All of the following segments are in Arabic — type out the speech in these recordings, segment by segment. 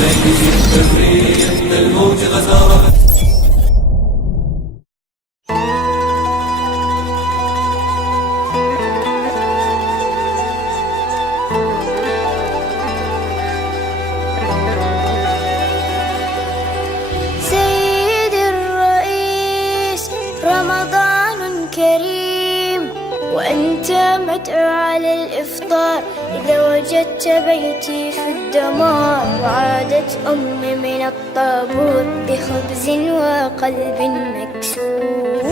سيدي التفريق كالموج غزارة. سيدي الرئيس رمضان كريم، وأنت مدعو على الإفطار إذا وجدت بيتي في الدمار. وعادت أمي من الطابور بخبز وقلب مكسور.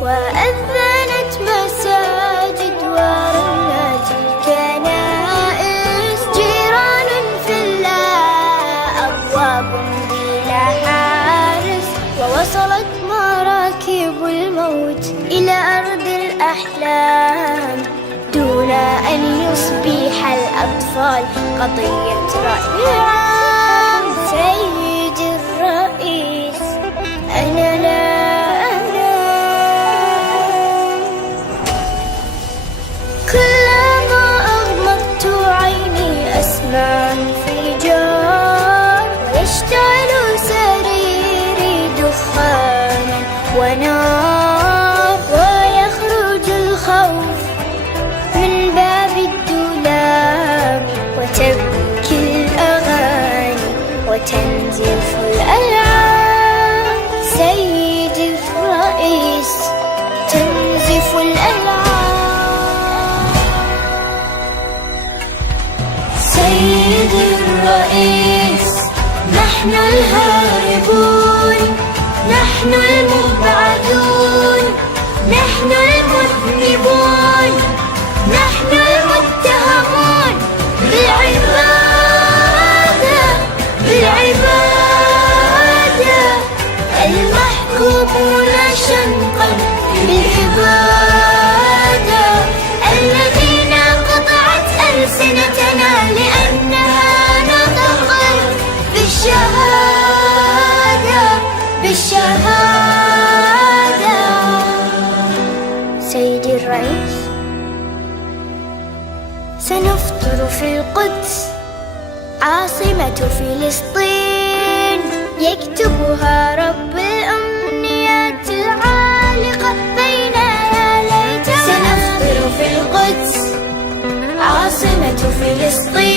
وأذنت مساجد ورنت الكنائس، جيران في الله أبواب بلا حارس. ووصلت مراكب الموت إلى أرض الأحلام دون أن يصبح الأطفال قضية رأي عام. سيدي الرئيس أنا لا أنام، كلما أغمضت عيني أسمع انفجار، ويشتعل سريري دخانا ونار، ويخرج الخوف من باب الدولاب، وتبكي الأغاني وتنزف الألعاب. سيدي الرئيس تنزف الألعاب. سيدي الرئيس نحن الهاربون، نحن المبعدون، نحن المذنبون، نحن المتهمون بالعبادة، بالعبادة، المحكومون شنقا بالإبادة، الذين قطعت ألسنتنا لأنها نطقت بالشهادة، بالشهادة. سيدي الرئيس سنفطر في القدس عاصمة فلسطين، يكتبها رب الأمنيات العالقة بين يا ليت. سنفطر في القدس عاصمة فلسطين.